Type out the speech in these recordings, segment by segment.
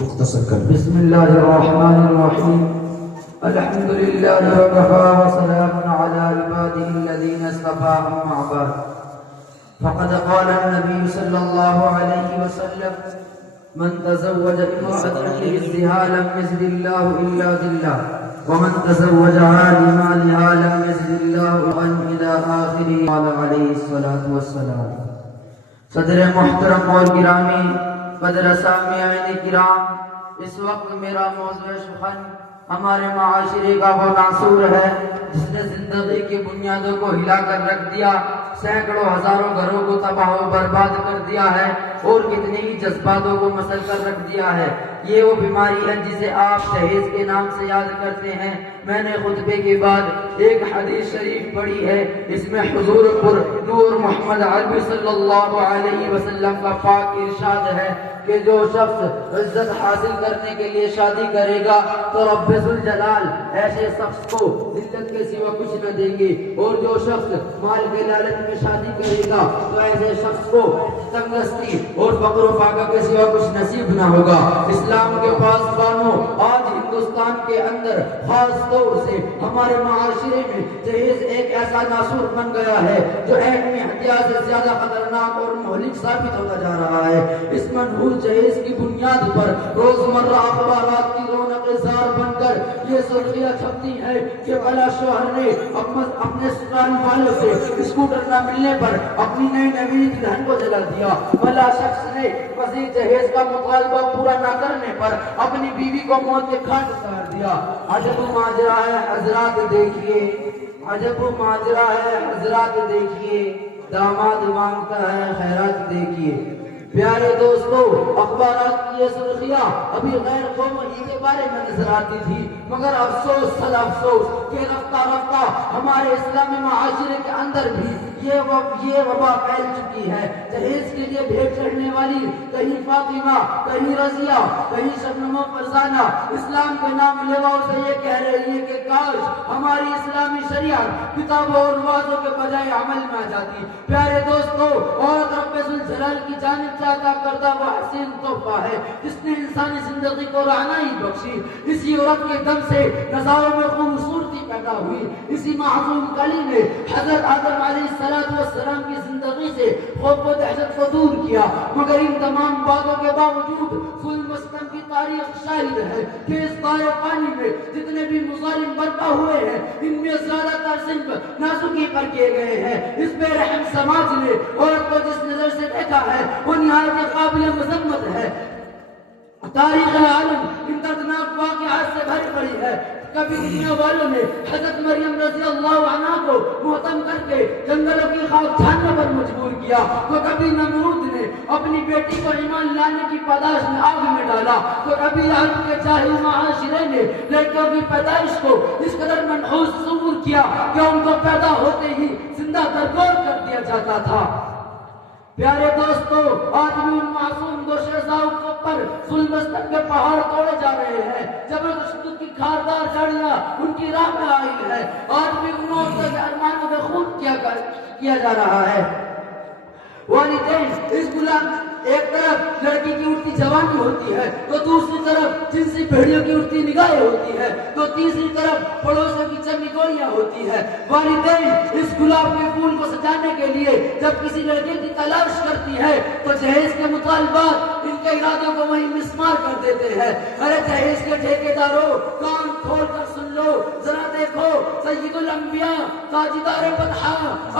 مختصر کر بسم اللہ الرحمن الرحیم الحمد للہ وکفى وسلام علی عباده الذین اصطفى اما بعد فقد قال النبی صلی اللہ علیہ وسلم من تزوج امرأة لعزها لم يزد الله الا ذلہ ومن تزوج لمالها لم يزد الله الى آخره قال علیہ الصلاة والسلام۔ صدر محترم اور گرامی قدر سامعین کرام، اس وقت میرا موضوع سخن ہمارے معاشرے کا وہ ناصور ہے جس نے زندگی کی بنیادوں کو ہلا کر رکھ دیا، سینکڑوں ہزاروں گھروں کو تباہ و برباد کر دیا ہے اور کتنے ہی جذباتوں کو مسل کر رکھ دیا ہے۔ یہ وہ بیماری ہے جسے آپ جہیز کے نام سے یاد کرتے ہیں۔ میں نے خطبے کے بعد ایک حدیث شریف پڑھی ہے، اس میں حضور پر نور محمد عربی صلی اللہ علیہ وسلم کا پاک ارشاد ہے کہ جو شخص عزت حاصل کرنے کے لیے شادی کرے گا تو رب ذوالجلال ایسے شخص کو ذلت کے سوا کچھ نہ دیں گے، اور جو شخص مال کے لالچ میں شادی کرے گا تو ایسے شخص کو تنگدستی اور فقر و فاقہ کے سوا کچھ نصیب نہ ہوگا۔ اسلام کے پاسبانوں، آج ہندوستان کے اندر خاص طور سے ہمارے معاشرے میں جہیز ایک ایسا ناصور بن گیا ہے جو ایٹمی ہتھیار سے زیادہ خطرناک اور مہلک ثابت ہوتا جا رہا ہے۔ اس منحوس جہیز کی بنیاد پر روزمرہ اخبارات کی رونق زار بن کر یہ سرخیاں چھپتی ہیں کہ فلاں شوہر نے اپنے سسرال والوں سے اسکوٹر نہ ملنے پر اپنی نئی نوی دلہن کو جلا دیا، فلاں شخص نے مزید جہیز کا مطالبہ پورا نہ کرنے پر اپنی بیوی کو موت کے گھاٹ اتار دیا۔ عجب ماجرا ہے حضرات دیکھیے، عجب ماجرا ہے حضرات دیکھیے، داماد مانگتا ہے خیرات دیکھیے۔ پیارے دوستو، اخبارات کی یہ سرخیاں ابھی غیر قومی کے بارے میں نظر آتی تھی، مگر افسوس سل افسوس کہ رفتہ رفتہ ہمارے اسلامی معاشرے کے اندر بھی یہ وبا پھیل چکی ہے۔ جہیز کے لیے بھیٹ چڑھنے والی کہیں فاطمہ، کہیں رضیہ، کہیں شبنم و فرزانہ اسلام کے نام لیواؤں سے یہ کہہ رہی ہے کہ کاش ہماری اسلامی شریعت کتابوں اور روایتوں کے بجائے عمل میں آ جاتی۔ پیارے دوستو، عورت رب ذوالجلال کی جانب سے عطا کردہ وہ حسین تحفہ ہے جس نے انسانی زندگی کو رعنائی بخشی۔ اسی عورت کے دم سے نظاروں میں خوبصورتی پیدا ہوئی، اسی معصوم کلی نے حضرت آدم علیہ السلام کی زندگی سے خوف و دہشت کو دور کیا۔ مگر ان تمام باتوں کے باوجود ظلم و ستم کی تاریخ شاہد ہے کہ اس بارے پانی میں جتنے بھی مظالم برپا ہوئے ہیں ان میں زیادہ تر صنف نازکی پر کیے گئے ہیں۔ اس بے رحم سماج نے عورت کو جس نظر سے دیکھا ہے وہ نہایت قابل مذمت ہے۔ تاریخ عالم ان دردناک واقعات سے بھری پڑی ہے۔ کبھی دنیا والوں نے حضرت مریم رضی اللہ عنہا کو مہتم کر کے جنگلوں کی خاک چھاننے پر مجبور کیا، تو کبھی نمرود نے اپنی بیٹی کو ایمان لانے کی پاداش میں آگ میں ڈالا، تو کبھی عرب کے جاہل معاشرے نے لڑکیوں کی پیدائش کو اس قدر منحوس تصور کیا کہ ان کو پیدا ہوتے ہی زندہ درگور کر دیا جاتا تھا۔ پیارے دوستو، آج بھی ان معصوم دو شہزادوں پر ظلم و ستم کے پہاڑ توڑے جا رہے ہیں، جبر تشدد کی خاردار جھاڑیاں ان کی راہ میں آئی ہے۔ آج بھی ان عورتوں کے ارمانوں میں خون کیا جا رہا ہے۔ والدین اس غلام ایک طرف لڑکی کی اٹھتی جوانی ہوتی ہے تو دوسری طرف جنسی بھیڑیوں کی اٹھتی نگاہیں ہوتی ہے تو تیسری طرف پڑوسوں کی چمی گولیاں ہوتی ہے۔ والدین اس گلاب کے پھول کو سجانے کے لیے جب کسی لڑکے کی تلاش کرتی ہے تو جہیز کے مطالبات ان کے ارادوں کو وہیں مسمار کر دیتے ہیں۔ ارے جہیز کے ٹھیکیداروں، کان کھول کر سن لو، ذرا دیکھو سید الانبیاء تاجدار بطحا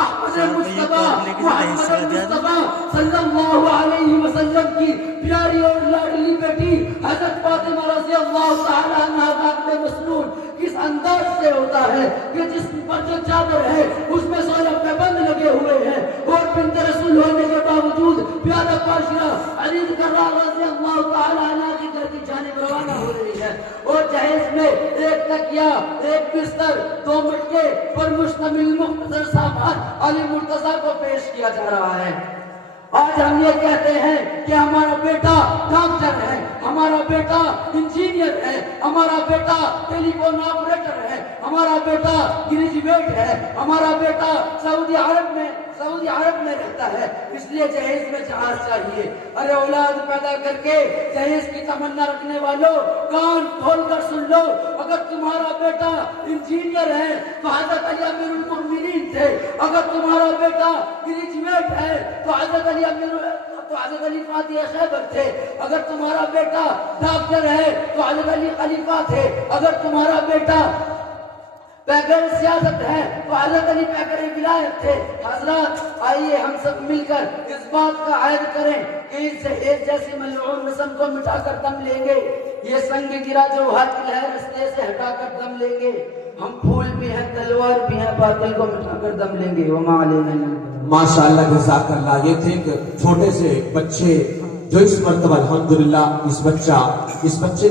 احمد مصطفیٰ محمد مصطفیٰ صلی اللہ علیہ وسلم کی پیاری اور لاڈلی بیٹی حضرت فاطمہ رضی اللہ تعالی عنہا کا مسنون کس انداز سے ہوتا ہے کہ جسم پر جو چادر ہے اس میں 16 پیبند لگے ہوئے ہیں، اور بنت رسول ہونے کے باوجود پیارا پاشا علی کررار رضی اللہ تعالی عنہ کی گھر کی جانب روانہ ہو رہی ہے، اور جہیز میں ایک تکیہ، ایک بستر، 2 مٹکے پر مشتمل مختصر سامان علی مرتضیٰ کو پیش کیا جا رہا ہے۔ آج ہم یہ کہتے ہیں کہ ہمارا بیٹا ڈاکٹر ہے، ہمارا بیٹا انجینئر ہے، ہمارا بیٹا ٹیلی فون آپریٹر ہے، ہمارا ہمارا بیٹا گریجویٹ ہے، ہمارا بیٹا سعودی عرب میں رہتا ہے، اس لیے جہیز میں جہاز چاہیے۔ ارے اولاد پیدا کر کے جہیز کی تمنا رکھنے والوں، کان کھول کر سن لو، اگر تمہارا بیٹا انجینئر ہے تو حضرت علی امیر المؤمنین تھے، اگر تمہارا بیٹا گریجویٹ ہے تو حضرت علی فاتح خیبر تھے، اگر تمہارا بیٹا ڈاکٹر ہے تو حضرت علی خلیفہ تھے، اگر تمہارا بیٹا پیکر سیاست ہے تو حضرت علی پیکر ولایت تھے۔ حضرات آئیے ہم سب مل کر اس بات کا عہد کریں کہ اس جہیز جیسی ملعون رسم کو مٹا کر دم لیں گے، یہ سنگ گرا جو حاصل ہے رستے سے ہٹا کر دم لیں گے، ہم پھول بھی ہیں تلوار بھی ہیں، باطل کو مٹا کر دم لیں گے۔ وما علینا الا البلاغ۔ ماشاءاللہ جزاک اللہ۔ یہ تھے کہ چھوٹے سے بچے جو اس مرتبہ الحمدللہ اس بچے